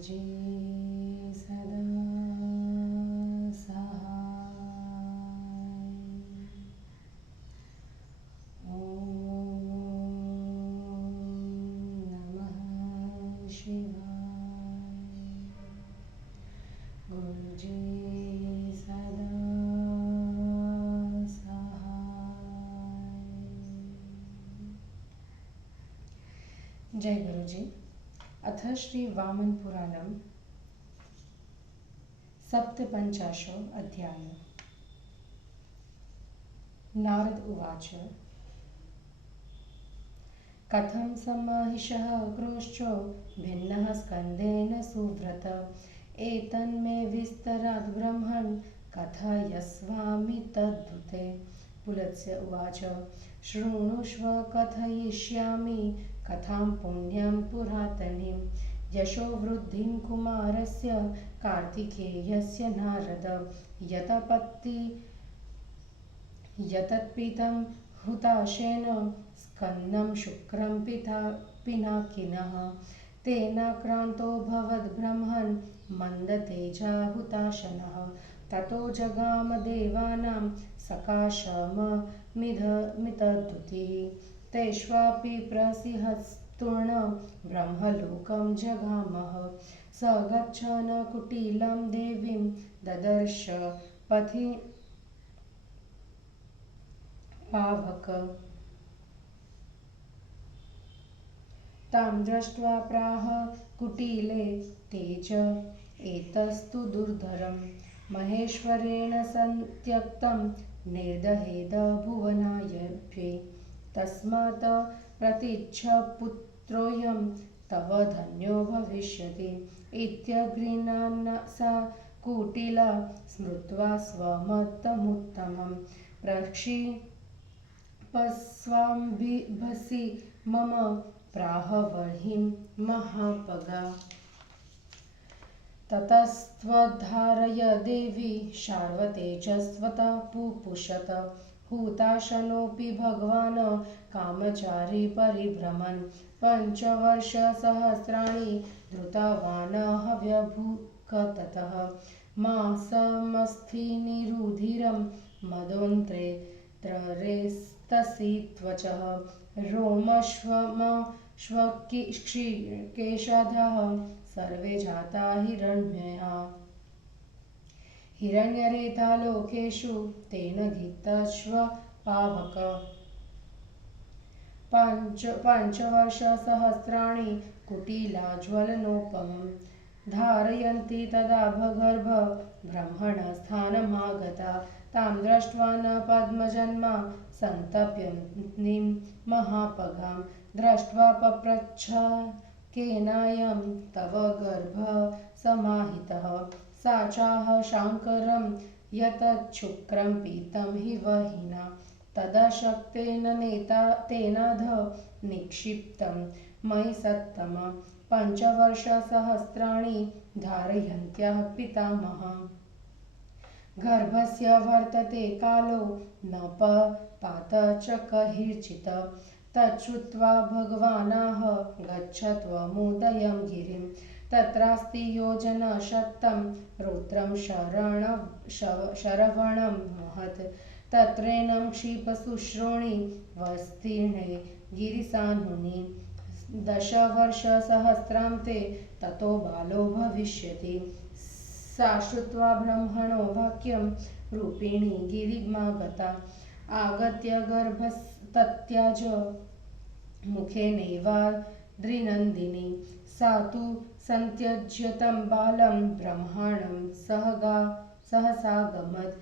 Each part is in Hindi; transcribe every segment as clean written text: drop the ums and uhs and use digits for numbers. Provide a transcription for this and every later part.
गुरुजी सदा सहाय। ओम नमः शिवाय। गुरुजी सदा सहाय। जय गुरुजी। अथ श्री वामन पुराणम सप्तपञ्चाशो अध्याय। नारद उवाच कथं समाहिषः क्रोश्चो भिन्नः स्कन्देन सुव्रत एतन्मे विस्तराद् ब्रह्मन् कथयस्वामि तद्भुते। पुलत्स्य उवाच शृणुष्व कथयिष्यामि कथां पुण्यं पुरातनीं यशो वृद्धिं कुमारस्य कार्तिकेयस्य नारद यतत्पितं हुताशेन स्कन्दं शुक्रं पिनाकिनः तेनाक्रान्तो भवद्ब्रह्मन् मन्दतेजा हुताशनः ततो जगाम देवानां सकाशममितद्युतिः तेष्वापि प्रसिंहस्तूर्ण ब्रह्मलोकं जगामः स गच्छन् कुटिलं देवीं ददर्श पथि पावक तां दृष्ट्वा प्राह कुटिले तेज एतस्तु दुर्धरं महेश्वरेण सन्त्यक्तं निर्दहेद भुवनायभ्ये तस्मात् प्रतीच्छ पुत्रोऽयं तव धन्यो भविष्यति इत्यगृह्णान् सा कुटिला स्मृत्वा स्वमतमुत्तमं प्रक्षिपस्वाम्बिभसि मम प्राहवर्हिं महापगा ततस्त्वद्धारय देवी शार्वतेजस्वता पुपुषत हुताशनोऽपि भगवान् कामचारी परिभ्रमन् पञ्चवर्षसहस्राणि धृतवान् हव्यभुक् ततः मासमस्थिनिरुधिरं मदोन्त्रे त्ररेस्तसि त्वचः रोमश्वमश्वकेशाधः सर्वे जाता हिरण्मया हिरण्यरेता लोकेषु तेन घितश्व पावक पञ्चवर्षसहस्राणि कुटिलाज्वलनोपमं धारयन्ती तदा भगर्भ ब्रह्मणस्थानमागता तां दृष्ट्वा न पद्मजन्मा सन्तप्यन्तीं महापगां दृष्ट्वा पप्रच्छ केनायं तव गर्भः समाहितः सा चाह शाङ्करं यतच्छुक्रं पीतं हि वहिना तदा शक्तेन तेनाध निक्षिप्तं मयि सत्तम पञ्चवर्षसहस्राणि धारयन्त्याः पितामहः गर्भस्य वर्तते कालो न पात च कहिर्चित् तच्छ्रुत्वा भगवानाह गच्छ त्वमुदयं गिरिं तत्रास्ति योजनशतं रौद्रं शरवणं महत् तत्रैनं क्षिपशुश्रोणि वस्तीर्णे गिरिसानुनि 10 वर्षसहस्रान्ते ततो बालो भविष्यति सा श्रुत्वा ब्रह्मणो वाक्यं रूपिणी गिरिमागता आगत्य गर्भस्तत्याज मुखेनैवाद्रिनन्दिनी सा तु सन्त्यज्य तं बालं ब्रह्माणं सहसागमत्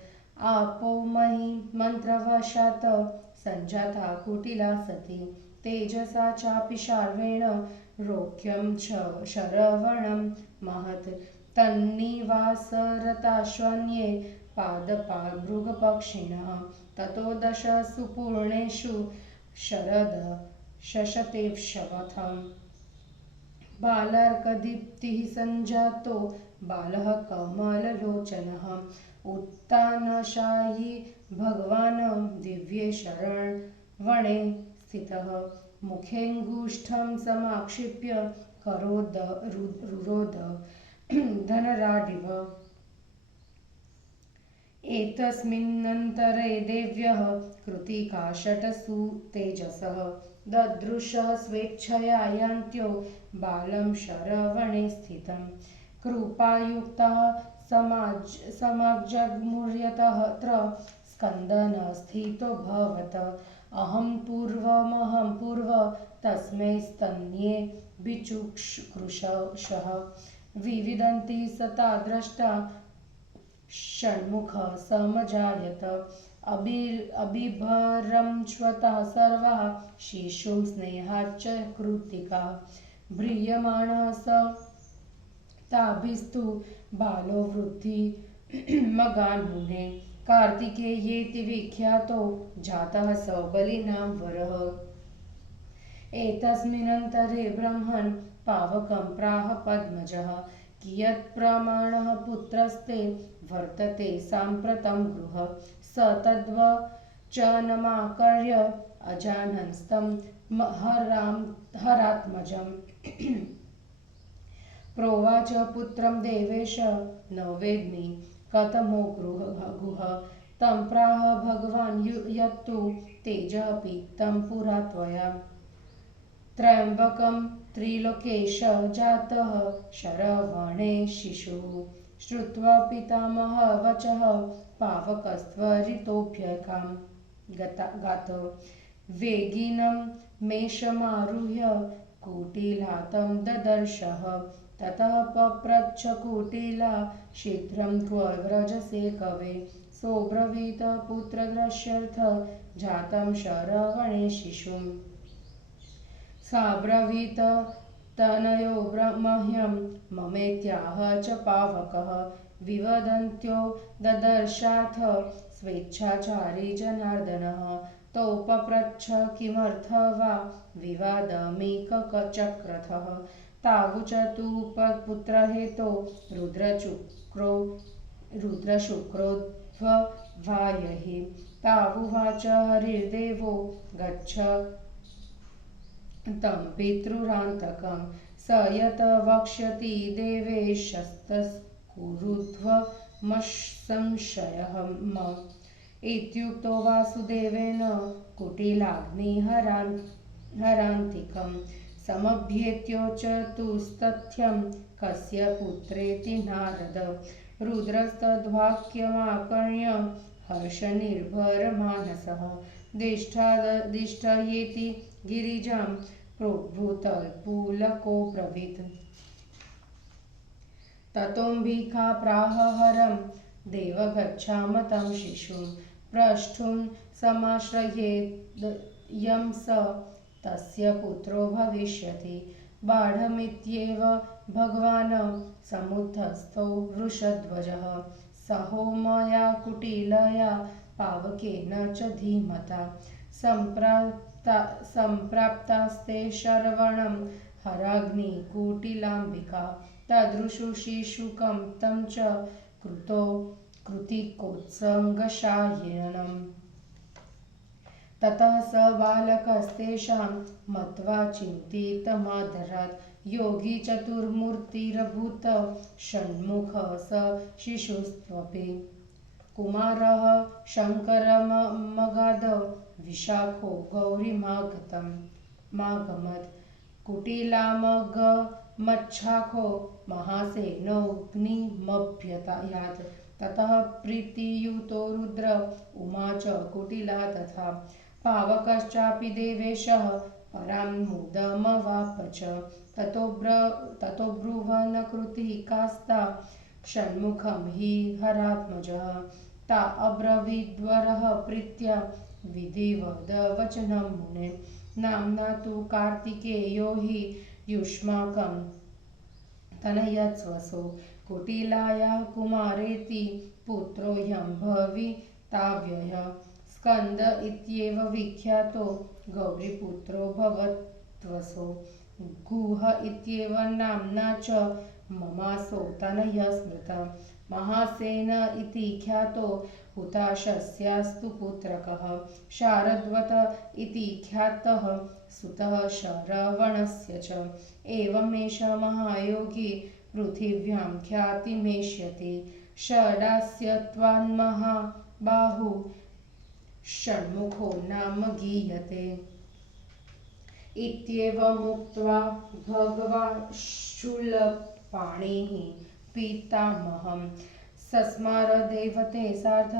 आपो मही मन्त्रवशात् सञ्जाता कुटिला सती तेजसा चापि शार्वेण रोक्यं शरवणं महत् तन्निवासरताश्वन्ये पादपामृगपक्षिणः ततो 10 सुपूर्णेषु शरद शशतेष्वथं बालार्कदीप्तिः सञ्जातो बालः कमललोचनः उत्तानशायी भगवान् दिव्ये शरवणे स्थितः मुखेऽङ्गुष्ठं समाक्षिप्य रुरोध धनराडिव। एतस्मिन्नन्तरे देव्यः कृतिकाशटसु तेजसः ददृशः स्वेच्छया यान्त्यो बालं शरवणे स्थितं। कृपायुक्तः समाजग्मुर्यतः स्कन्दन स्थितो भवत। अहं पूर्व तस्मै स्तन्ये विचुक्षुषः। विविदन्ति सता दृष्टा षण्मुख समजायत। अबिभरं सर्वाः शिशुं स्नेहाच्च कृतिका। भ्रियमाणः स ताभिस्तु बालो वृद्धि मगान्मुने। कार्तिकेयेति विख्यातो जातः स बलिनां वरः। एतस्मिन्नन्तरे ब्रह्मन् पावकं प्राह पद्मजः। कियत् प्रमाणः पुत्रस्ते वर्तते साम्प्रतं गृह। स तद्वचनमाकर्य अजानन्स्तं हरात्मजम्। प्रोवाच पुत्रं देवेश न वेद्मि कथमो गुह। तं प्राह भगवान् यत्तु तेजः पीतं पुरा त्वया। त्र्यम्बकं त्रिलोकेश जातः शरवणे शिशुः। श्रुत्वा पितामह वचः पावकस्त्वरितोऽभ्यगां गात। वेगिनं मेषमारुह्य कुटिलातं ददर्शः। ततः पप्रच्छ कुटिला शीघ्रं क्व व्रजसे कवे। सोऽब्रवीत पुत्रदृश्यर्थ जातं शरवणे शिशुम्। साब्रवीत तनयो मह्यं ममेत्याह च पावकः। विवदन्त्यो ददर्शाथ स्वेच्छाचारी जनार्दनः। तोपप्रच्छ किमर्थ वा विवादमेकचक्रतः। तावुचतुपुत्रहेतो रुद्रशुक्रोऽध्ववायहि। तावुवाच हरिर्देवो गच्छ तं पितॄरान्तकं। स यत् वक्ष्यति देवेशस्तस्कुरुध्वमसंशयः मम। इत्युक्तो वासुदेवेन कुटिलाग्निहरान्तिकं। समभ्येत्योचतुस्तथ्यं कस्य पुत्रेति नारद। रुद्रस्तद्वाक्यमाकर्ण्य हर्षनिर्भरमानसः। दिष्टयेति गिरिजां प्रोद्भूतपुलकोऽब्रवीत्। ततोऽम्बिका प्राह हरं देव गच्छाम तं शिशुं। प्रष्टुं समाश्रयेद्यं स तस्य पुत्रो भविष्यति। बाढमित्येव भगवान् समुत्थस्थो वृषध्वजः। सहो मया कुटिलया पावकेन च धीमता। सम्प्राप्तास्ते शरवणं हराग्निकुटिलाम्बिका। तदृशु शिशुकं तं च कृतिकोत्सङ्गशायिनम्। ततः स बालकस्तेषां मत्वा चिन्तितमादरात्। योगी चतुर्मूर्तिरभूत षण्मुखः स शिशुस्त्वपि। कुमारः शङ्करमगाध विशाखो गौरीमागमत्। कुटिलामगमच्छाखो महासेनोऽग्निमभ्ययात्। ततः प्रीतियुतो रुद्र उमा च कुटिला तथा। पावकश्चापि देवेशः परां मुदमवाप च। ततो ब्रुवन् कृतिकास्ता षण्मुखं हि हरात्मजः। ता अब्रवीद्वरः प्रीत्या विधिवद वचनं मुने। नाम्ना तु कार्तिकेयो हि युष्माकं तनयस्वसो। कुटिलायाः कुमारेति पुत्रोऽयं भविताव्ययः। स्कन्द इत्येव विख्यातो गौरीपुत्रो भवत्वसो। गुह इत्येव नाम्ना च ममासो तनयः स्मृतः। महासेन इति ख्यातो हुताशस्यास्तु पुत्रकः शारद्वत इति ख्यातः सुतः शरवणस्य च। एवमेष महायोगी पृथिव्यां ख्यातिमेष्यति। षडास्यत्वान्महाबाहु षण्मुखो नाम गीयते। इत्येवमुक्त्वा भगवान् शूलपाणिः पितामहं सस्मार देवते सार्ध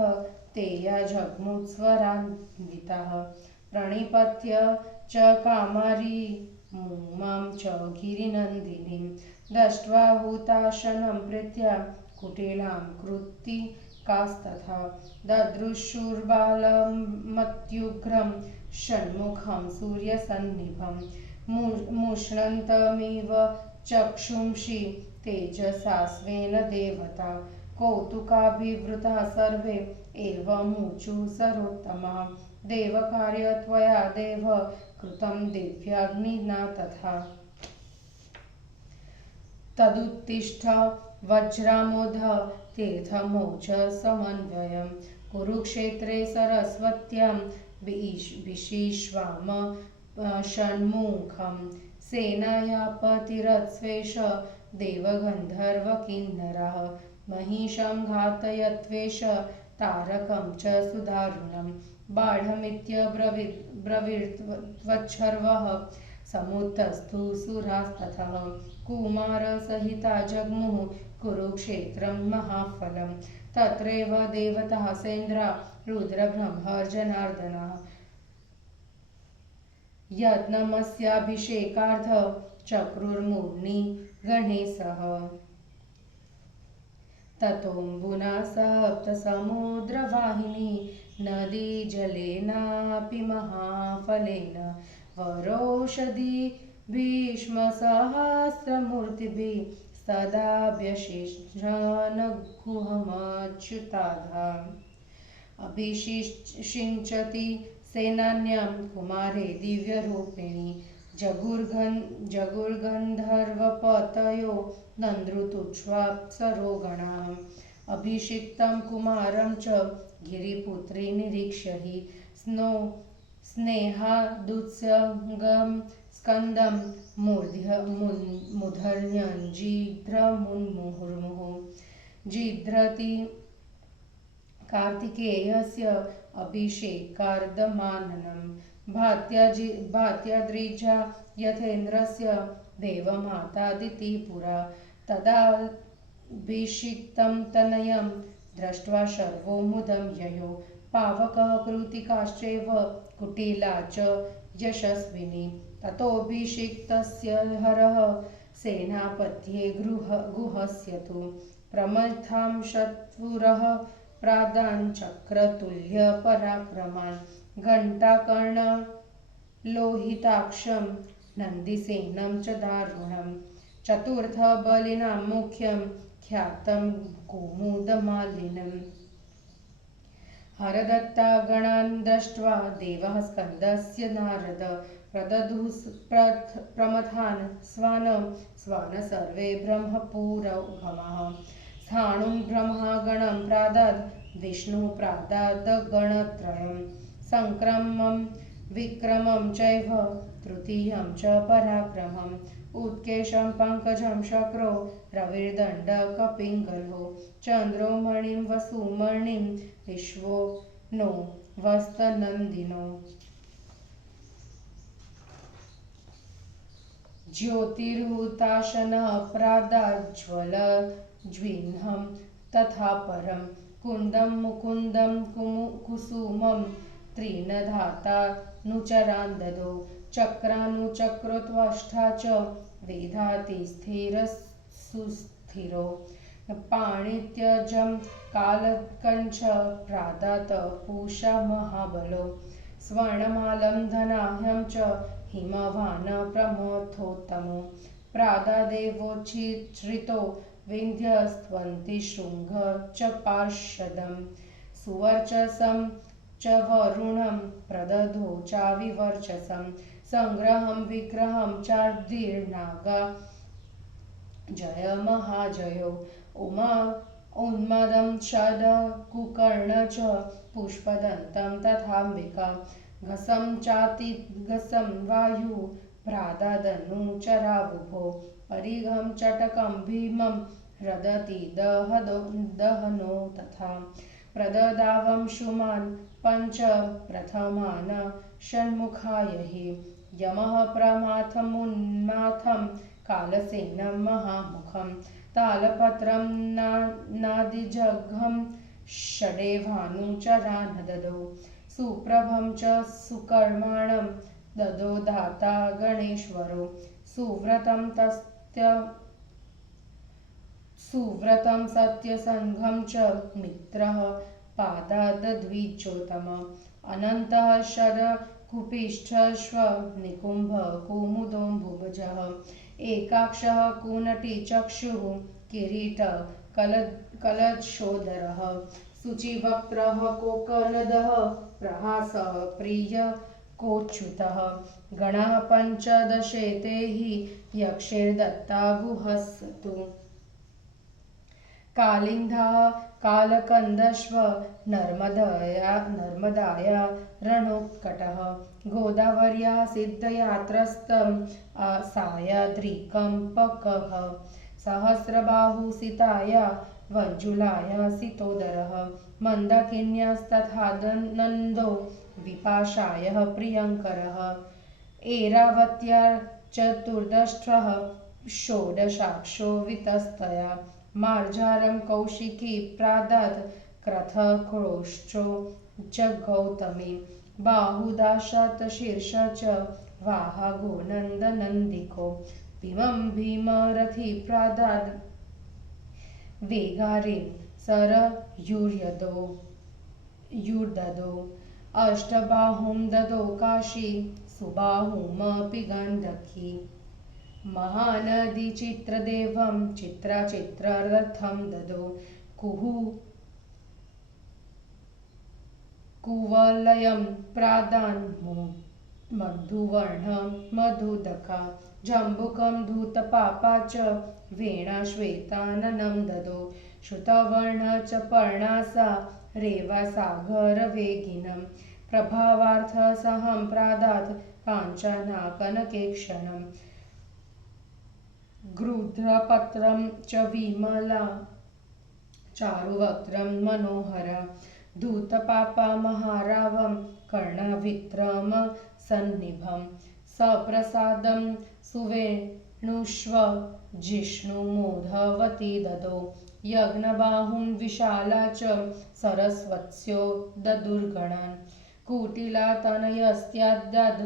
तेया जग्मुत्स्वरान्वितः। प्रणिपत्य च कामारी मुमां च गिरिनन्दिनीं दष्ट्वा हुताशनं प्रीत्या कुटिलां कृत्तिकास्तथा ददृशुर्बालमत्युग्रं षण्मुखं सूर्यसन्निभं मुष्णन्तमिव चक्षुंषि तेजसा स्वेन देवता। कौतुकाभिवृता सर्वे एवमुचु सरोत्तमः। देवकार्य त्वया देव कृतं दिव्याग्निना तथा। तदुत्तिष्ठ वज्रामोध तीर्थमोच समन्वयं कुरुक्षेत्रे सरस्वत्यां विशिष्वाम षण्मुखं सेनायापतिरत्स्वेष देवगन्धर्वकिन्नरः महिषं घातयत्वेष तारकं च सुदारुणं बाढमित्यब्रवीत्वच्छर्वः समुत्तस्थु सुरास्ततः कुमारसहिता जग्मुः कुरुक्षेत्रं महाफलं तत्रैव देवताः सेन्द्रा रुद्रब्रह्मर्जनार्दनः यज्ञमस्याभिषेकार्थ चक्रुर्मुनि गणेशः ततोऽम्बुना सप्तसमुद्रवाहिनी नदी जलेनापि महाफलेन वरोषधि भीष्मसहस्रमूर्तिभिः सदाभ्यषिञ्चन्नगुहमच्युताधाम् अभिषिञ्चति सेनान्यां कुमारे दिव्यरूपिणी जगुर्गन्धर्वपतयो नन्दृतुष्वाप्सरो गणाः अभिषिक्तं कुमारं च गिरिपुत्री निरीक्ष्य हि स्नेहादुत्सङ्गं स्कन्दं मूर्धन्यञ्जिघ्रमुन्मुहुर्मुहुः जिघ्रति कार्तिकेयस्य अभिषेकार्धमाननं भात्याद्रिजा यथेन्द्रस्य देवमातादितिपुरा तदाभिषिक्तं तनयं दृष्ट्वा शर्वो मुदं ययो पावकः कृतिकाश्चैव कुटिला च यशस्विनी ततोऽभिषिक्तस्य हरः सेनापत्ये गुहस्य तु प्रमथां शत्रुरः प्रादान् चक्रतुल्य पराक्रमान् घण्टाकर्णलोहिताक्षं नन्दिसेनं च दारुणं चतुर्थ बलिनां मुख्यं ख्यातं कुमुदमालिनम् हरदत्ता गणान् दृष्ट्वा देवः स्कन्दस्य नारद प्रमथान् स्वान सर्वे ब्रह्मपुरगमाः स्थाणुं ब्रह्मगणं प्रादाद् विष्णु प्रादाद्गणत्रयं संक्रमं विक्रमं चैव तृतीयं च पराक्रमम् उत्केशं पङ्कजं शक्रो रविर्दण्डकपिङ्गलो चन्द्रो मणिं वसुमणिं विश्वो नो वस्तनन्दिनो ज्योतिर्हुताशनः प्रादाज्ज्वलज्विह्नं तथा परं कुन्दं मुकुन्दं कुसुमं त्रीनधातानुचरान् ददौ चक्रानुचक्रोत्वष्टा च वेधाति स्थिरसुस्थिरो पाणित्यजं कालकञ्च प्रादात् पूषा महाबलो स्वर्णमालं धनाह्यं च हिमवान् प्रमथोत्तमो प्रादादेवोच्छ्रितो विन्ध्यस्त्वन्ति शृङ्ग च पार्षदं सुवर्चसं च वरुणं प्रदधो चाविवर्चसं संग्रहं विग्रहं चार्धिर्नागा जय महाजयो उमा उन्मदं षड कुकर्ण च पुष्पदन्तं तथाम्बिका घसं चातिघसं वायु प्रादादनुचरावुभो परिघं चटकं भीमं ह्रदति दहनो तथा प्रददावं शुमान् पञ्च प्रथमान् षण्मुखाय हि यमः प्रमाथमुन्माथं कालसेनं महामुखं तालपत्रं नादिजघं षडेवानुचरान् ददौ सुप्रभं च सुकर्माणं ददो दाता गणेश्वरो सुव्रतं सत्यसङ्घं च मित्रः पादादद्विजोतम अनन्तः शरकुपिष्ठश्व निकुम्भ कुमुदोऽम्बुजः एकाक्षः कुनटीचक्षुः किरीट कलशोदरः शुचिवक्त्रः कोकनदः प्रहासः प्रियकोच्युतः गणः पञ्चदशेते हि यक्षैर्दत्ता गुहस्तु कालिन्धः कालकन्दश्व नर्मदाया रणोत्कटः गोदावर्याः सिद्धयात्रस्तम् सायाद्रिकम्पकः सहस्रबाहुसिताया वञ्जुलाया सितोदरः मन्दाकिन्यास्तथा नन्दो विपाशायः प्रियङ्करः ऐरावत्या चतुर्दष्ट्रः षोडशाक्षो वितस्तया मार्जारं कौशिकी प्रादात् क्रथक्रोश्चो च गौतमी बाहुदाशतशीर्ष च वाहगो नन्दनन्दिको भीमं भीमरथी प्रादात् वेगारिं सरयुर्ददो अष्टबाहुं ददो काशी सुबाहुमपि गण्डकी महानदीचित्रदेवं चित्ररथं ददो कुवलयं प्रादान् मधुवर्णं मधुदका जम्बुकं धूतपापा च वेणा श्वेताननं ददो श्रुतवर्ण च पर्णासा रेवासागरवेगिनं प्रभावार्थसहं प्रादात् काञ्चनाकनकेक्षणम् गृध्रपत्रं च विमला चारुवक्त्रं मनोहरा धूतपापा महारावं कर्णवित्रम सन्निभं सप्रसादं सुवेणुष्व जिष्णुमोधवती ददो यज्ञबाहुं विशाला च सरस्वत्स्यो ददुर्गणान् कुटिलातनयस्त्याद्दद्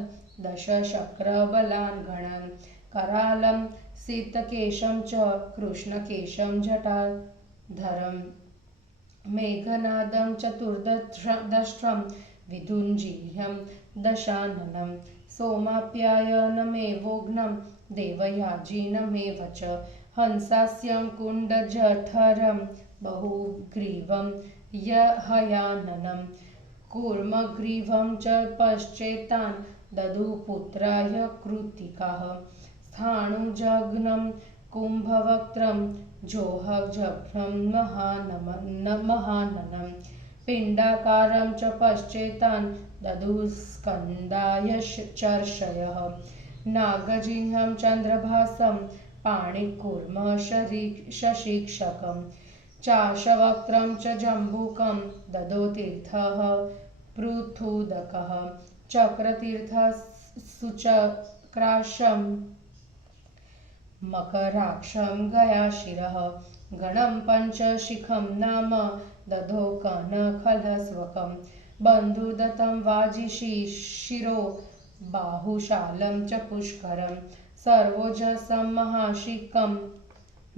दशशक्रबलान् गणान् करालं सीतकेशं च कृष्णकेशं जटाधरं मेघनादं चतुर्दष्ट्रं विधुञ्जीर्यं दशाननं सोमाप्यायनमेवोघ्नं देवयाजीनमेव च हंसास्यं कुण्डजठरं बहुग्रीवं हयाननं कूर्मग्रीवं च पश्चेतान् ददुपुत्राय कृत्तिकाः स्थाणुजघ्नं कुम्भवक्त्रं जोहजघ्नं महाननं पिण्डाकारं च पश्चेतान् ददुस्कन्दाय चर्षयः नागजिह्नं चन्द्रभासं पाणिकूर्म शशिक्षकं चाशवक्त्रं च जम्बूकं ददो तीर्थः पृथुदकः चक्रतीर्थः सुचक्राशं मकराक्षं गयाशिरः गणं पञ्चशिखं नाम दधो कनखलस्वकं बन्धुदत्तं वाजिशिरो बाहुशालं च पुष्करं सर्वोजसं महाशिखं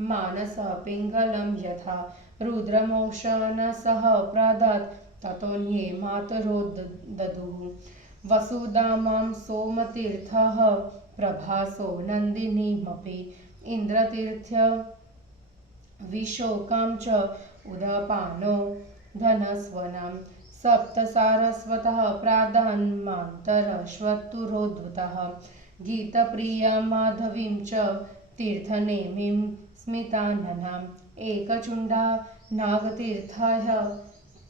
मानसः पिङ्गलं यथा रुद्रमोशनसः प्रादात् ततोऽन्ये मातरो ददुः वसुधामां सोमतीर्थः प्रभासो नन्दिनीमपि इन्द्रतीर्थ्य विशोकं च उदपानो धनस्वनां सप्तसारस्वतः प्रादान्मान्तरश्वतुरोद्धतः गीतप्रियां माधवीं च तीर्थनेमीं स्मिताननाम् एकचुण्डा नागतीर्थाय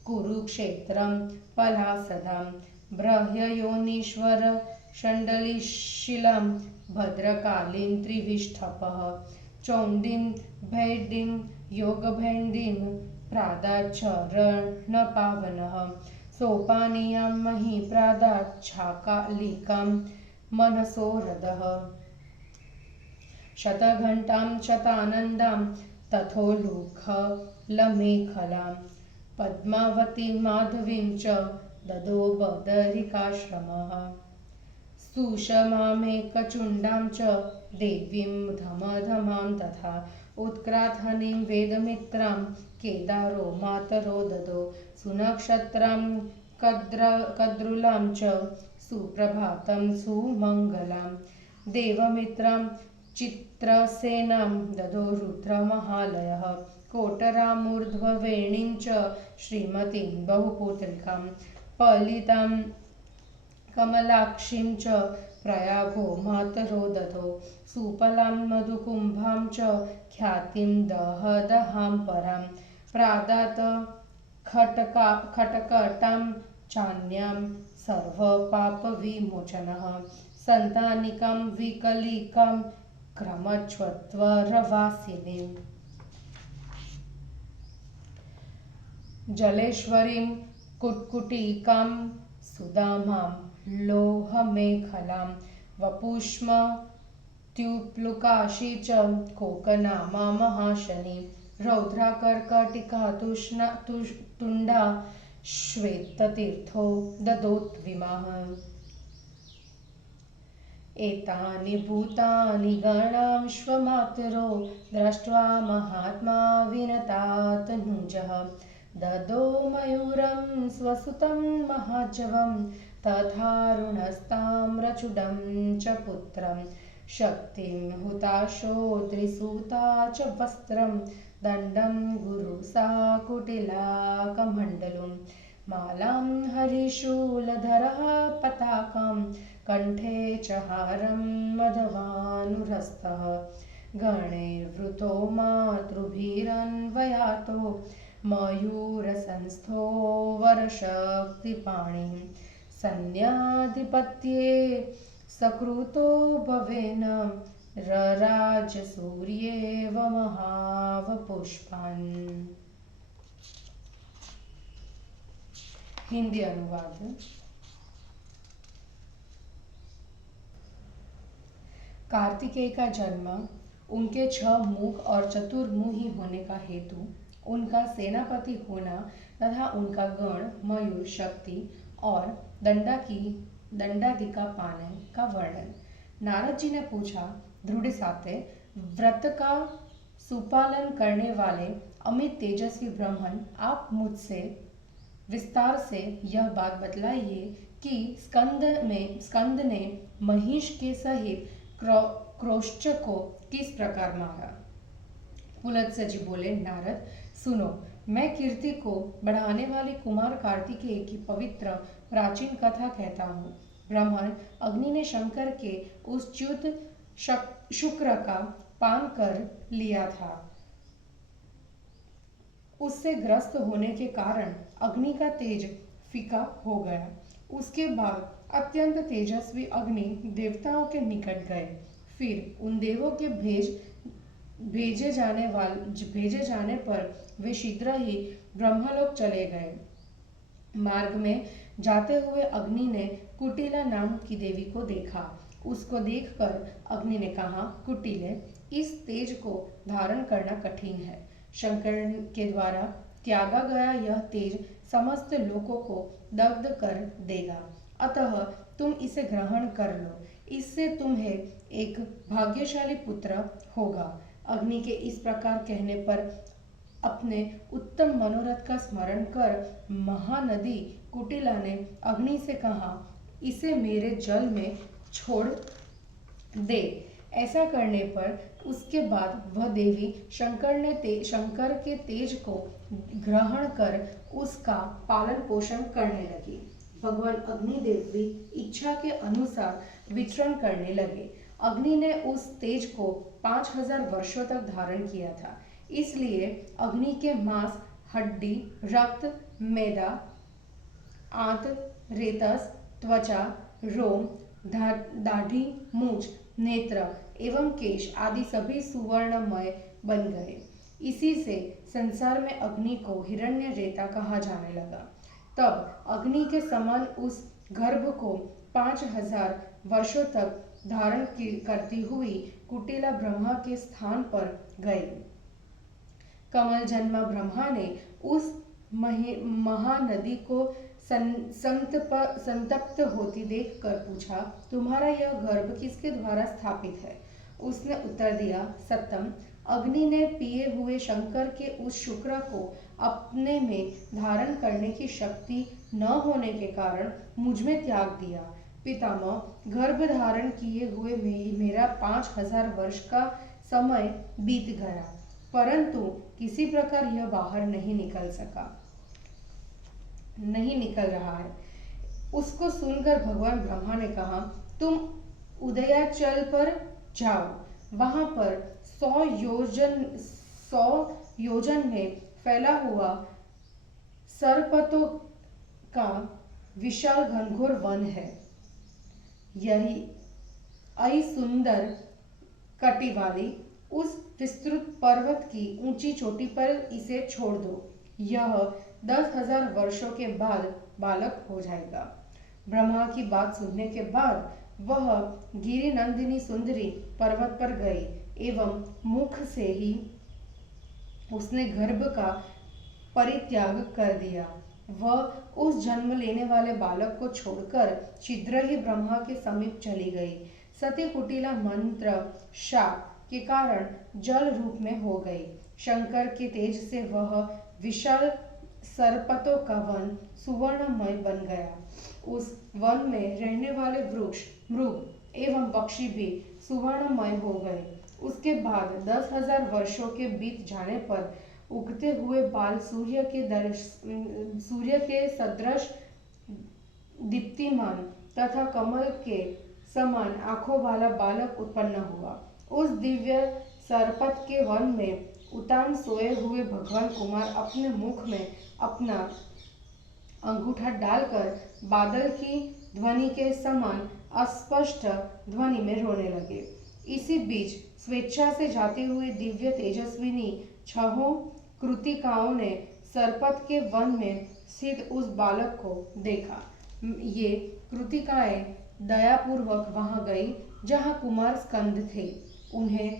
कुरुक्षेत्रं पलासदं बृहयोनीश्वर शण्डलिशिलां भद्रकालीं त्रिविष्ठपः चौण्डीं भैडीं योगभैण्डीं प्रादाचरणपावनः सोपानीयां महीप्रादाच्छाकालिकां मनसोरदः शतघण्टां शतानन्दां तथोल्लूखलमेखलां पद्मावतीं माधवीं च ददो बदरिकाश्रमः सुषमामेकचूडां च देवीं धमधमां तथा उत्क्राथनीं वेदमित्रां केदारो मातरो ददो सुनक्षत्रां कद्रुलां च सुप्रभातं सुमङ्गलां देवमित्रां चित्रसेनां ददो रुद्रमहालयः कोटरामूर्ध्ववेणीं च श्रीमतीं बहुपुत्रिकां पलितां कमलाक्षीं च प्रयागो मातरो ददो सुफलां मधुकुम्भां च ख्यातिं दहदहां परां प्रादात् खटकटां चान्यां सर्वपापविमोचनः सन्तानिकां विकलिकां क्रमच्वत्वरवासिनीं जलेश्वरीं कुट्कुटिकां सुदामां लोहमेखलां वपुष्मत्युप्लुकाशी च कोकनामा महाशनी रौद्राकर्कटिका तुण्डा श्वेततीर्थो ददोत्विमाः एतानि भूतानि गणांश्वमातरो दृष्ट्वा महात्मा विनतातनुजः ददो मयूरं स्वसुतं महाजवं तथारुणस्ताम्रचूडं च पुत्रं शक्तिं हुताशो त्रिसूता च वस्त्रं दण्डं गुरुसाकुटिलाकमण्डलुं मालां हरिशूलधरः पताकां कण्ठे च हारं मधवानुरस्तः गणैर्वृतो मातृभिरन्वयातो मयूरसंस्थो वरशक्तिपाणिं सन्न्याधिपत्ये सकृतो भवेन रराजसूर्येव महावपुष्पान्। हिंदी अनुवाद। कार्तिकेय का जन्म, उनके 6 मुख और चतुर्मुही होने का हेतु, उनका सेनापति होना तथा उनका गण मयूर शक्ति और दंडादिका पाने का वर्णन। नारद जी ने पूछा, दृढ़साते, व्रत का सुपालन करने वाले अमित तेजस्वी ब्राह्मण, आप मुझसे विस्तार से यह बात बतलाइए कि स्कंद ने महिष के सहित क्रोश्च को किस प्रकार मारा। पुलत्स्य जी बोले, नारद सुनो, मैं कीर्ति को बढ़ाने वाले कुमार कार्तिकेय की पवित्र प्राचीन कथा कहता हूँ। ब्राह्मण अग्नि ने शंकर के उस च्युत शुक्र का पान कर लिया था। उससे ग्रस्त होने के कारण अग्नि का तेज फीका हो गया। उसके बाद अत्यंत तेजस्वी अग्नि देवताओं के निकट गए। फिर उन देवों के भेजे जाने पर वे शीघ्र ही ब्रह्मलोक चले गए। मार्ग में जाते हुए अग्नि ने कुटिला नाम की देवी को देखा। उसको देखकर अग्नि ने कहा, कुटिले, इस तेज को धारण करना कठिन है। शंकर के द्वारा त्यागा गया यह तेज समस्त लोकों को दग्ध कर देगा, अतः तुम इसे ग्रहण कर लो। इससे तुम्हें एक भाग्यशाली पुत्र होगा। अग्नि के इस प्रकार कहने पर अपने उत्तम मनोरथ का स्मरण कर महानदी कुटिला ने अग्नि से कहा, इसे मेरे जल में छोड़ दे। ऐसा करने पर उसके बाद वह देवी शंकर के तेज को ग्रहण कर उसका पालन पोषण करने लगी। भगवान अग्निदेव भी इच्छा के अनुसार विचरण करने लगे। अग्नि ने उस तेज को 5000 वर्षों तक धारण किया था। इसलिए अग्नि के मास हड्डी, रक्त, मैदा, आंत, रेतस, त्वचा, रोम, दाढ़ी, मूछ, नेत्र एवं केश आदि सभी सुवर्णमय बन गए। इसी से संसार में अग्नि को हिरण्य रेता कहा जाने लगा। तब अग्नि के समान उस गर्भ को 5000 वर्षों तक धारण करती हुई कुटिला ब्रह्मा के स्थान पर गई। कमल जन्मा ब्रह्मा ने उस महानदी को संतप्त होती देखकर पूछा, तुम्हारा यह गर्भ किसके द्वारा स्थापित है? उसने उत्तर दिया, सत्यम, अग्नि ने पिए हुए शंकर के उस शुक्र को अपने में धारण करने की शक्ति न होने के कारण मुझ में त्याग दिया। पितामह, गर्भ धारण किए हुए मेरा 5000 वर्ष का समय बीत गया, परंतु किसी प्रकार यह बाहर नहीं निकल रहा है। उसको सुनकर भगवान ब्रह्मा ने कहा, तुम उदयाचल पर जाओ, वहां पर 100 योजन में फैला हुआ सरपतों का विशाल घनघोर वन है। यही सुंदर कटी वाली उस विस्तृत पर्वत की ऊंची चोटी पर इसे छोड़ दो। यह 10,000 वर्षों के बाद बालक हो जाएगा। ब्रह्मा की बात सुनने के बाद वह गिरि नंदिनी सुंदरी पर्वत पर गई एवं मुख से ही उसने गर्भ का परित्याग कर दिया। वह उस जन्म लेने वाले बालक को छोड़कर शीघ्र ही ब्रह्मा के समीप चली गई। सती कुटिला मंत्र शाप के कारण जल रूप में हो गई। शंकर के तेज से वह विशाल सरपतों का वन सुवर्णमय बन गया। उस वन में रहने वाले वृक्ष, मृग एवं पक्षी भी सुवर्णमय हो गए। उसके बाद 10,000 वर्षों के बीत जाने पर उगते हुए बाल सूर्य के सदृश दीप्तिमान तथा कमल के समान आंखों वाला बालक उत्पन्न हुआ। उस दिव्य सरपत के वन में उतान सोए हुए भगवान कुमार अपने मुख में अपना अंगूठा डालकर बादल की ध्वनि के समान अस्पष्ट ध्वनि में रोने लगे। इसी बीच स्वेच्छा से जाती हुई दिव्य तेजस्विनी 6 कृतिकाओं ने सरपत के वन में स्थित उस बालक को देखा। ये कृतिकाएं दयापूर्वक वहां गई जहां कुमार स्कंद थे। उन्हें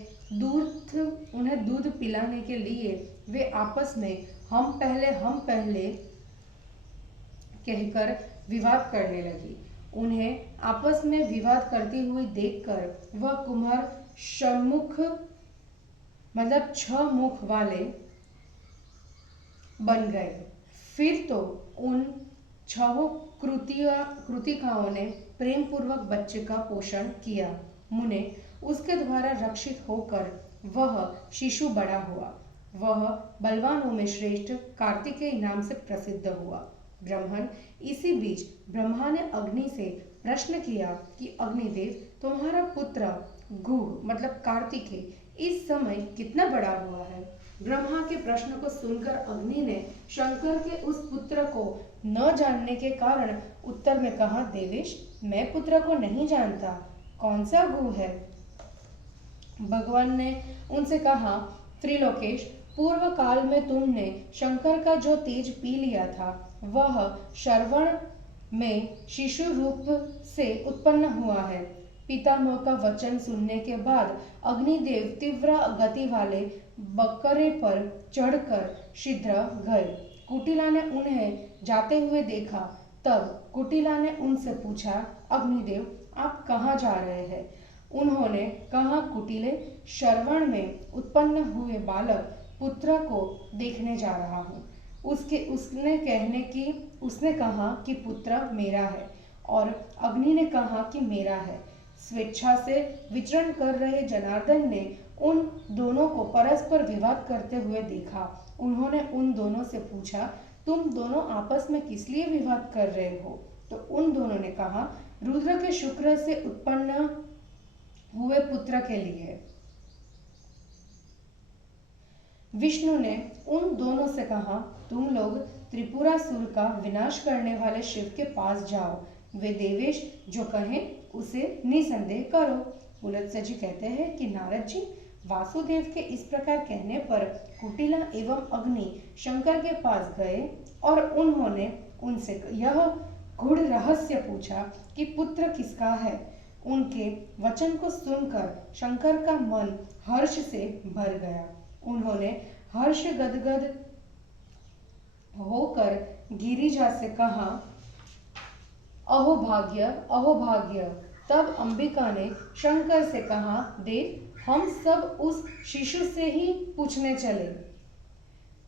दूध पिलाने के लिए वे आपस में हम पहले कहकर विवाद करने लगी। उन्हें आपस में विवाद करती हुई देखकर वह कुमार षण्मुख मतलब 6 मुख वाले बन गए। फिर तो उन 6 कृतिकाओं ने प्रेम पूर्वक बच्चे का पोषण किया। मुने उसके द्वारा रक्षित होकर वह शिशु बड़ा हुआ। वह बलवानों में श्रेष्ठ कार्तिकेय नाम से प्रसिद्ध हुआ। ब्रह्मन, इसी बीच ब्रह्मा ने अग्नि से प्रश्न किया कि अग्निदेव, तुम्हारा पुत्र गुह मतलब कार्तिकेय इस समय कितना बड़ा हुआ है? ब्रह्मा के प्रश्न को सुनकर अग्नि ने शंकर के उस पुत्र को न जानने के कारण उत्तर में कहा, देवेश, मैं पुत्र को नहीं जानता, कौन सा गुह है? भगवान ने उनसे कहा, त्रिलोकेश, पूर्व काल में तुमने शंकर का जो तेज पी लिया था वह श्रवण में शिशु रूप से उत्पन्न हुआ है। पितामह का वचन सुनने के बाद अग्निदेव तीव्र गति वाले बकरे पर चढ़कर शीघ्र गए। कुटिला ने उन्हें जाते हुए देखा। तब कुटिला ने उनसे पूछा, अग्निदेव, आप कहाँ जा रहे हैं? उन्होंने कहा, कुटिले, श्रवण में उत्पन्न हुए बालक पुत्र को देखने जा रहा हूँ। उसने कहा कि पुत्र मेरा है, और अग्नि ने कहा कि मेरा है। स्वेच्छा से विचरण कर रहे जनार्दन ने उन दोनों को परस्पर विवाद करते हुए देखा। उन्होंने उन दोनों से पूछा, तुम दोनों आपस में किस लिए विवाद कर रहे हो? तो उन दोनों ने कहा, रुद्र के शुक्र से उत्पन्न हुए पुत्र के लिए। विष्णु ने उन दोनों से कहा, तुम लोग त्रिपुरासुर का विनाश करने वाले शिव के पास जाओ, वे देवेश जो कहें उसे निसंदेह करो। पुलत्स्य जी कहते हैं कि नारद जी, वासुदेव के इस प्रकार कहने पर कुटिला एवं अग्नि शंकर के पास गए और उन्होंने उनसे यह गूढ़ रहस्य पूछा कि पुत्र किसका है। उनके वचन को सुनकर शंकर का मन हर्ष से भर गया। उन्होंने हर्ष गदगद होकर गिरिजा से कहा, अहो भाग्य, अहो भाग्य। तब अंबिका ने शंकर से कहा, देव, हम सब उस शिशु से ही पूछने चले,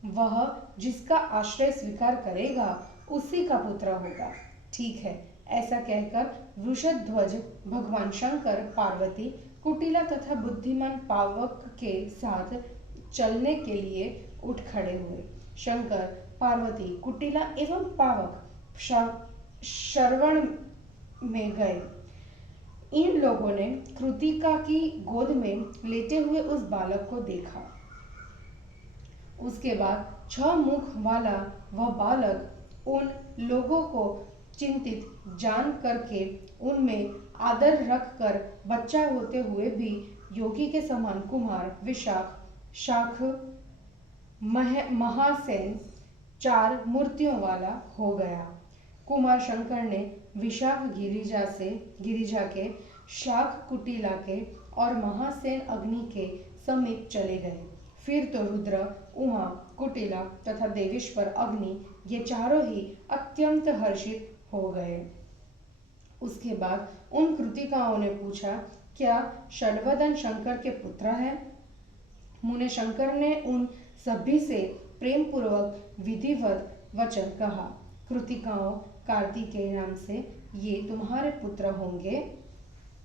वह जिसका आश्रय स्वीकार करेगा उसी का पुत्र होगा। ठीक है, ऐसा कहकर वृषध्वज भगवान शंकर, पार्वती, कुटिला तथा बुद्धिमान पावक के साथ चलने के लिए उठ खड़े हुए। शंकर, पार्वती, कुटिला एवं पावक श्रवण में गए। इन लोगों ने कृतिका की गोद में लेटे हुए उस बालक को देखा। उसके बाद 6 मुख वाला वह बालक उन लोगों को चिंतित जान करके उनमें आदर रखकर बच्चा होते हुए भी योगी के समान कुमार, विशाख, शाख, महासेन 4 मूर्तियों वाला हो गया। कुमार शंकर ने विशाख गिरिजा के, शाख कुटिला के और महासेन अग्नि के समीप चले गए। फिर तो रुद्र, उमा, कुटिला तथा देवेश्वर अग्नि, ये चारों ही अत्यंत हर्षित हो गए। उसके बाद उन कृतिकाओं ने पूछा, क्या षडवदन शंकर के पुत्र है? मुने शंकर ने उन सभी से प्रेम पूर्वक विधिवत वचन कहा। कृतिकाओं, कार्तिकेय नाम से ये तुम्हारे पुत्र होंगे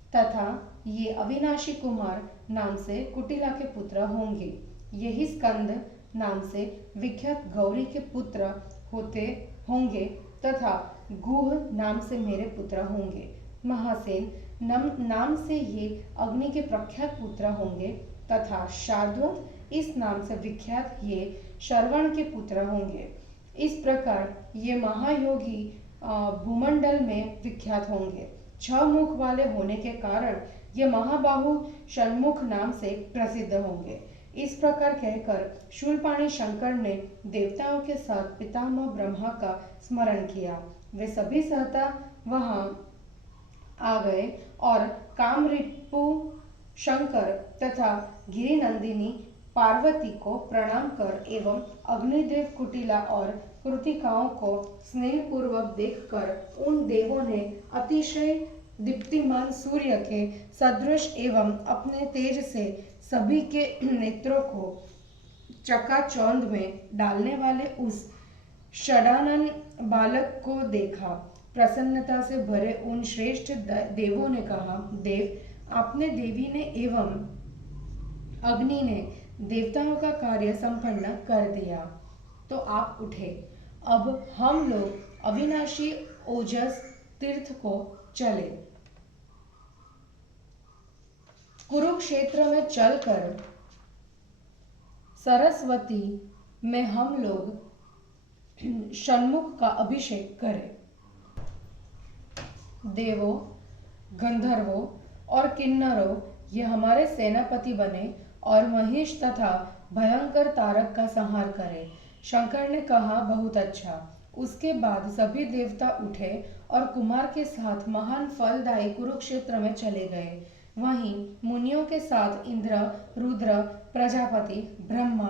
तथा ये अविनाशी कुमार नाम से कुटिला के पुत्र होंगे। यही स्कंद नाम से विख्यात गौरी के पुत्र होंगे तथा गुह नाम से मेरे पुत्र होंगे। महासेन नाम से ये अग्नि के प्रख्यात पुत्र होंगे तथा शार्दूल इस नाम से विख्यात ये श्रवण के पुत्र होंगे। इस प्रकार ये महायोगी भूमंडल में विख्यात होंगे। 6 मुख वाले होने के कारण ये महाबाहु षण्मुख नाम से प्रसिद्ध होंगे। इस प्रकार कहकर शूलपाणी शंकर ने देवताओं के साथ पितामह ब्रह्मा का स्मरण किया। वे सभी सहता वहां आ गए और कामरिपु शंकर तथा गिरिनंदिनी पार्वती को प्रणाम कर एवं अग्निदेव, कुटिला और कृतिकाओं को स्नेह पूर्वक देखकर उन देवों ने अतिशय दीप्तिमान सूर्य के सदृश एवं अपने तेज से सभी के नेत्रों को चकाचौंध में डालने वाले उस षडानन बालक को देखा। प्रसन्नता से भरे उन श्रेष्ठ देवों ने कहा, देव, आपने देवी ने एवं अग्नि ने देवताओं का कार्य संपन्न कर दिया, तो आप उठे। अब हम लोग अविनाशी ओजस तीर्थ को चले। कुरुक्षेत्र में चलकर सरस्वती में हम लोग षण्मुख का अभिषेक करें। देवों, गंधर्वों और किन्नरों ये हमारे सेनापति बने और महिष तथा भयंकर तारक का संहार करें। शंकर ने कहा, बहुत अच्छा। उसके बाद सभी देवता उठे और कुमार के साथ महान फलदायी कुरुक्षेत्र में चले गए। वहीं मुनियों के साथ इंद्र, रुद्र, प्रजापति, ब्रह्मा,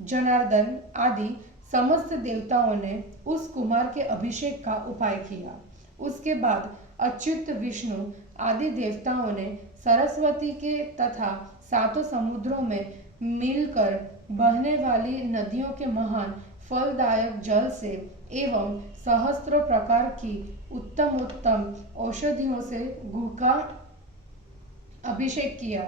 जनार्दन आदि समस्त देवताओं ने उस कुमार के अभिषेक का उपाय किया। उसके बाद अच्युत, विष्णु आदि देवताओं ने सरस्वती के तथा 7 समुद्रों में मिलकर बहने वाली नदियों के महान फलदायक जल से एवं सहस्त्रों प्रकार की उत्तम औषधियों से गुह का अभिषेक किया।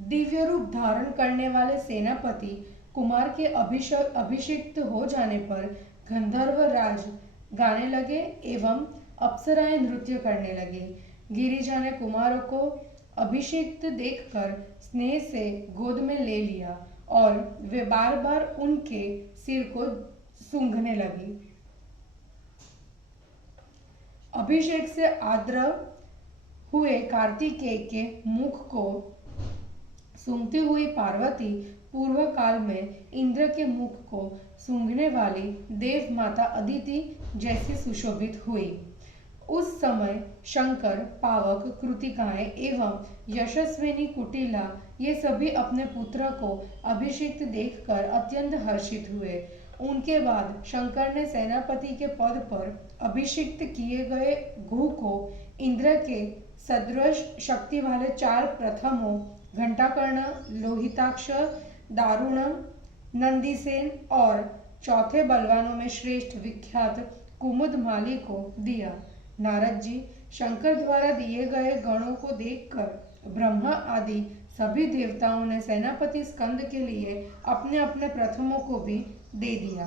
दिव्य रूप धारण करने वाले सेनापति कुमार के अभिषिक्त हो जाने पर गंधर्व राज गाने लगे एवं अप्सराएं नृत्य करने लगे। गिरिजा ने कुमारों को अभिषेक्त देखकर स्नेह से गोद में ले लिया और वे बार बार उनके सिर को सूंघने लगी। अभिषेक से आर्द्र हुए कार्तिकेय के मुख को सूंघती हुई पार्वती पूर्व काल में इंद्र के मुख को सूंघने वाली देव माता अदिति जैसी सुशोभित हुई। उस समय शंकर, पावक, कृतिकाएं एवं यशस्विनी, कुटिला ये सभी अपने पुत्र को अभिषिक्त देखकर अत्यंत हर्षित हुए। उनके बाद शंकर ने सेनापति के पद पर अभिषिक्त किए गए घु को इंद्र के सदृश शक्ति वाले 4 प्रथमों घंटाकर्ण, लोहिताक्ष, दारुण, नंदीसेन और चौथे बलवानों में श्रेष्ठ विख्यात कुमुदमाली को दिया। नारद जी शंकर द्वारा दिए गए गणों को देखकर ब्रह्मा आदि सभी देवताओं ने सेनापति स्कंद के लिए अपने अपने प्रथमों को भी दे दिया।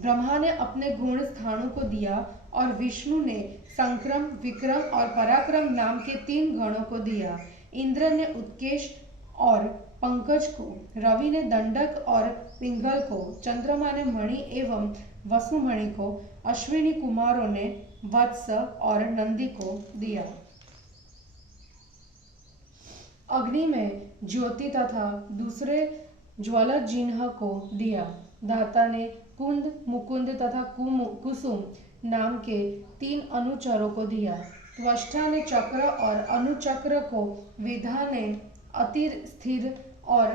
ब्रह्मा ने अपने गुण स्थानों को दिया और विष्णु ने संक्रम, विक्रम और पराक्रम नाम के 3 गणों को दिया। इंद्र ने उत्केश और पंकज को, रवि ने दंडक और पिंगल को, चंद्रमा ने मणि एवं वसुमणि को, अश्विनी कुमारों ने वत्स और नंदी को दिया। अग्नि में ज्योति तथा दूसरे ज्वलत जिन्ह को दिया। धाता ने कुंद, मुकुंद तथा कुसुम नाम के 3 अनुचरों को दिया। त्वष्टा ने चक्र और अनुचक्र को, विधा ने अति स्थिर और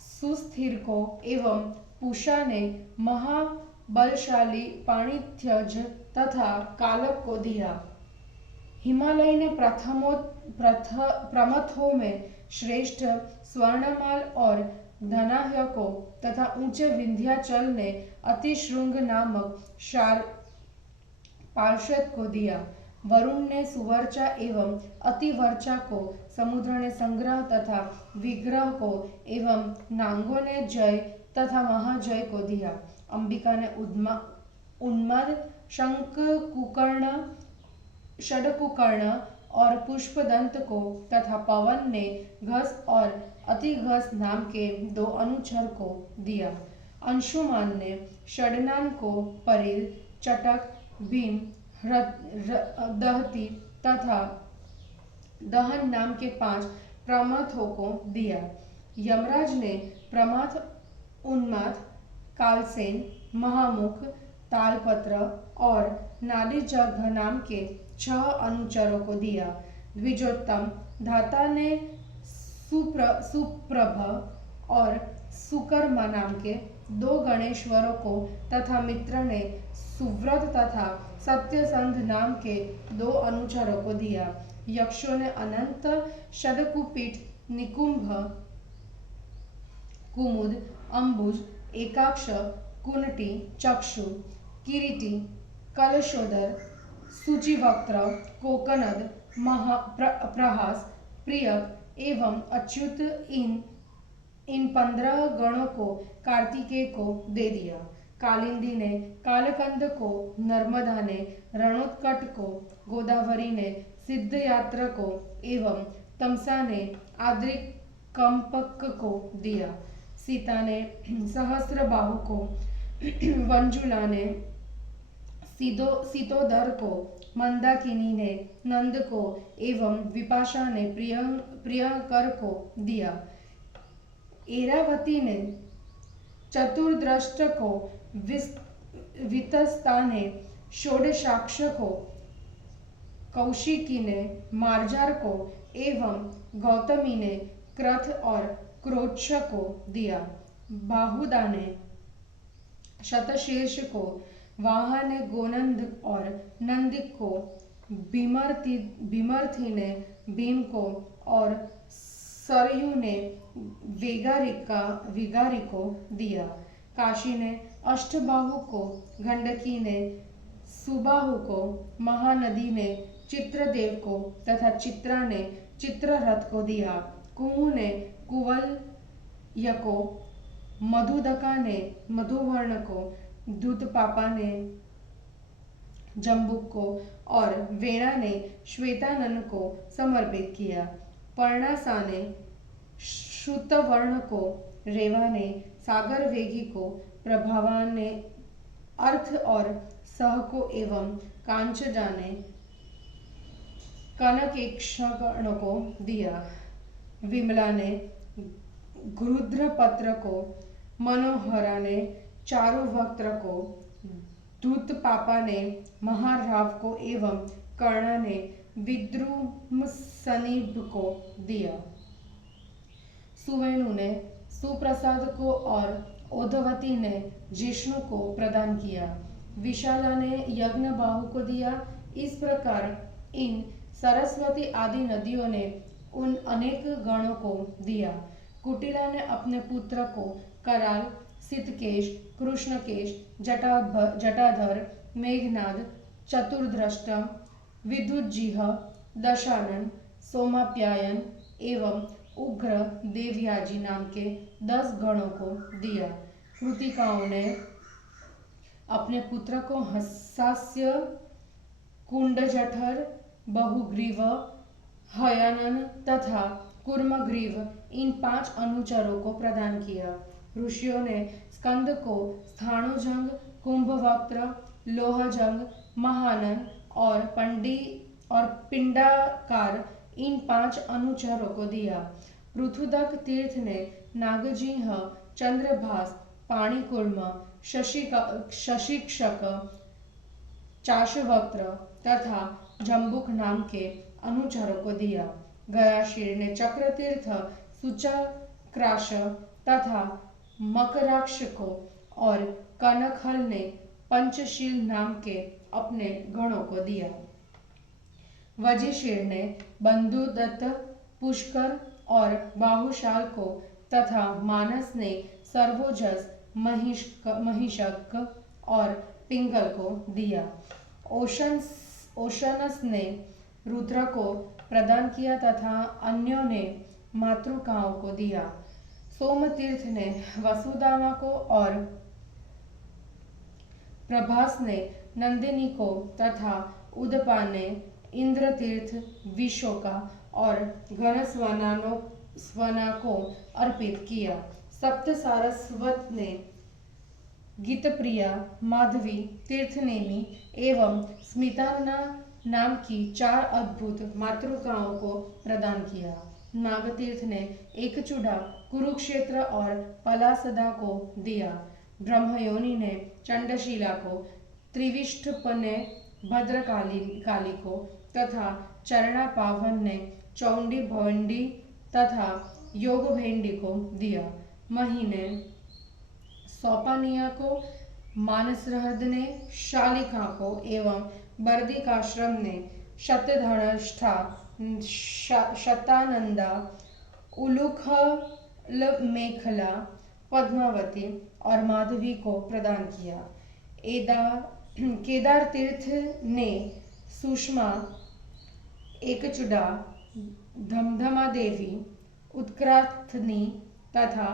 सुस्थिर को एवं पूषा ने महाबलशाली पाणिथ्यज तथा कालक को दिया। हिमालय ने प्रमथों में श्रेष्ठ स्वर्णमाल और धनाह्य को तथा ऊंचे विंध्याचल ने अतिशृंग नामक पार्षद को दिया। वरुण ने सुवर्चा एवं अतिवर्चा को, समुद्र ने संग्रह तथा विग्रह को एवं नांगों ने जय तथा महाजय को दिया। अंबिका ने उन्माद, शंख, कुकर्ण, षडकुकर्ण और पुष्पदंत को तथा पवन ने घस और अतिघस नाम के 2 अनुचर को दिया। अंशुमान ने षडनान को, परिल, चटक, भीम, दहती तथा दहन नाम के 5 प्रमथों को दिया। यमराज ने प्रमथ, उन्माद, कालसेन, महामुख, तालपत्र और नालीजघ नाम के 6 अनुचरों को दिया। द्विजोत्तम धाता ने सुप्रभ और सुकर्मा नाम के 2 गणेश्वरों को तथा मित्र ने सुव्रत तथा सत्यसंध नाम के 2 अनुचरों को दिया। यक्षों ने अनंत, षडकुपीठ, निकुंभ, कुमुद, अंबुज, एकाक्ष, कुंटी, चक्षु, किरीटी, कलशोदर, सूचिवक्त्र, कोकनद, प्रहास, प्रियक एवं अच्युत इन 15 गणों को कार्तिकेय को दे दिया। कालिंदी ने कालकंद को, नर्मदा ने रणोत्कट को, गोदावरी ने सिद्धयात्र को एवं तमसा ने आद्रिकंपक को दिया। सीता ने सहस्रबाहु को, वंजुला ने सीतोदर को, मंदाकिनी ने नंद को एवं विपाशा ने प्रियकर को दिया। एरावती ने चतुर्द्रष्ट को, वितस्ता ने षोडशाक्ष को, कौशिकी ने मार्जार को एवं गौतमी ने क्रथ और क्रोच्छ को दिया। बाहुदा ने शतशीर्ष को, वाहा ने गोनंद और नंदिक को, भीमर्थी ने भीम को और सरयू ने विगारी को दिया। काशी ने अष्टबाहु को, गंडकी ने सुबाहु को, महानदी ने चित्रदेव को तथा चित्रा ने चित्ररथ को दिया। कुहू ने कुवलय को, मधुदका ने मधुवर्ण को, दूतपापा ने जम्बुक को और वेणा ने श्वेतानन को समर्पित किया। पर्णासा ने श्रुतवर्ण को, रेवा ने सागर वेगी को, प्रभावा ने अर्थ और सह को एवं कांचजा ने कनकेक्षण को दिया। विमला ने गृध्रपत्र को, मनोहरा ने चारुवक्त्र को, धूतपापा ने महाराव को एवं कर्ण ने विद्रुमसनीभ को दिया। सुवेणु ने सुप्रसाद को और ओधवती ने जिष्णु को प्रदान किया। विशाला ने यज्ञबाहु को दिया। इस प्रकार इन सरस्वती आदि नदियों ने उन अनेक गणों को दिया। कुटिला ने अपने पुत्र को कराल, सितकेश, कृष्णकेश, जटाधर, मेघनाद, चतुर्दृष्टम, विद्युज्जीह, दशानन, सोमाप्यायन एवं उग्र देवयाजी नाम के 10 गणों को दिया। कृतिकाओं ने अपने पुत्र को हस्सास्य, कुंडजठर, बहुग्रीव, हयानन तथा कूर्मग्रीव इन 5 अनुचरों को प्रदान किया। ऋषियों ने स्कंद को स्थाणुजंग, कुंभवक्त्र, लोहजंग, महानन और पिंडाकार इन 5 अनुचरों को दिया। पृथुदक तीर्थ ने नागजिह्, चंद्रभास, पाणिकुर्म, शशिक्षक, चाशवक्त्र तथा जम्बुक नाम के अनुचरों को दिया। गयाशीर ने चक्रतीर्थ, सूचक्राश तथा मकराक्ष को और कनखल ने पंचशील नाम के अपने गणों को दिया। वजिशीर ने बंधुदत्त, पुष्कर और बाहुशाल को तथा मानस ने सर्वोजस, महिषक और पिंगल को दिया। ओशनस ने रुद्र को प्रदान किया तथा अन्यों ने मातृकाओं को दिया। सोमतीर्थ ने वसुदामा को और प्रभास ने नंदिनी को तथा उदपा ने इंद्रतीर्थ, विशोका और घनस्वना को अर्पित किया। सप्त सारस्वत ने गीतप्रिया, माधवी, तीर्थनेमी एवं स्मिताना नाम की 4 अद्भुत मातृकाओं को प्रदान किया। नागतीर्थ ने एकचूड़ा, कुरुक्षेत्र और पलासदा को दिया। ब्रह्मयोनि ने चंडशिला को, त्रिविष्टप ने भद्रकाली को तथा चरणा पावन ने चौंडी भौंडी तथा योग भेंडी को दिया। मही ने सौपानिया को, मानसरहद ने शालिका को एवं बर्दिकाश्रम ने शतधनष्ठा, शतानंदा, उलूखल मेखला, पद्मावती और माधवी को प्रदान किया। केदार तीर्थ ने सुषमा, एकचूड़ा, धमधमा देवी, उत्क्राथनी तथा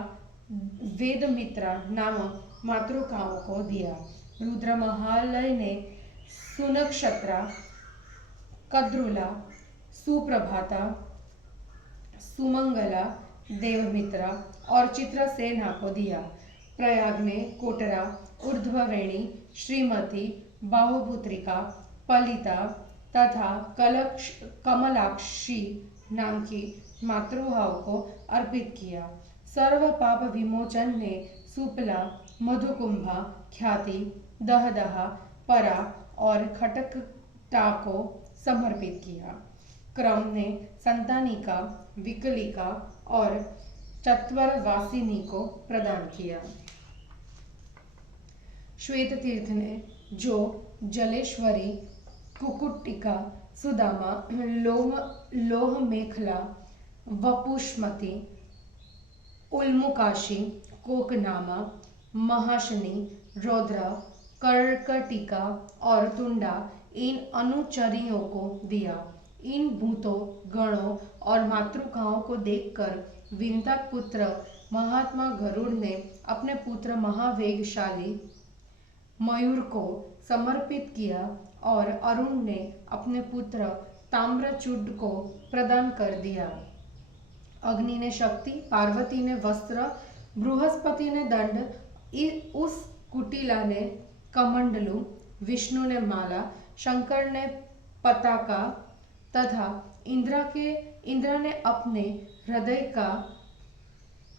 वेदमित्रा नामक मातृकाओं को दिया। रुद्र महालय ने सुनक्षत्रा, कद्रुला, सुप्रभाता, सुमंगला, देवमित्रा और चित्रसेना को दिया। प्रयाग ने कोटरा, ऊर्ध्ववेणी, श्रीमती, बाहुपुत्रिका, पलिता तथा कमलाक्षी नाम की मातृहाओं को अर्पित किया। सर्व पाप विमोचन ने सुपला, मधुकुंभा, ख्याति, दहदहा, परा और खटकटा को समर्पित किया। क्रम ने संतानिका, विकलिका और चत्वरवासिनी को प्रदान किया। श्वेत तीर्थ ने जो जलेश्वरी, कुकुटिका, सुदामा, लोह मेखला, वपुष्मती, उल्मुकाशी, कोकनामा, महाशनी, रौद्र, कर्कटिका और तुंडा इन अनुचरियों को दिया। इन भूतों, गणों और मातृकाओं को देखकर विंता पुत्र महात्मा गरुड़ ने अपने पुत्र महावेगशाली मयूर को समर्पित किया और अरुण ने अपने पुत्र ताम्रचूड को प्रदान कर दिया। अग्नि ने शक्ति, पार्वती ने वस्त्र, बृहस्पति ने दंड, उस कुटिला ने कमंडलू, विष्णु ने माला, शंकर ने पताका तथा इंद्र ने अपने हृदय का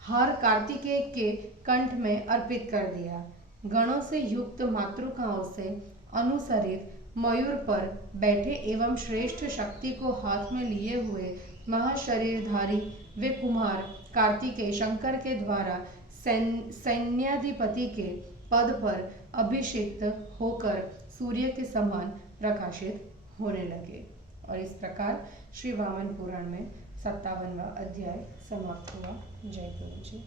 हार कार्तिकेय के कंठ में अर्पित कर दिया। गणों से युक्त मातृकाओं से अनुसरित मयूर पर बैठे एवं श्रेष्ठ शक्ति को हाथ में लिए हुए महाशरीरधारी वे कुमार कार्तिकेय शंकर के द्वारा सैन्याधिपति के पद पर अभिषिक्त होकर सूर्य के समान प्रकाशित होने लगे। और इस प्रकार श्री वामन पुराण में 57वां अध्याय समाप्त हुआ। जय गुरु जी।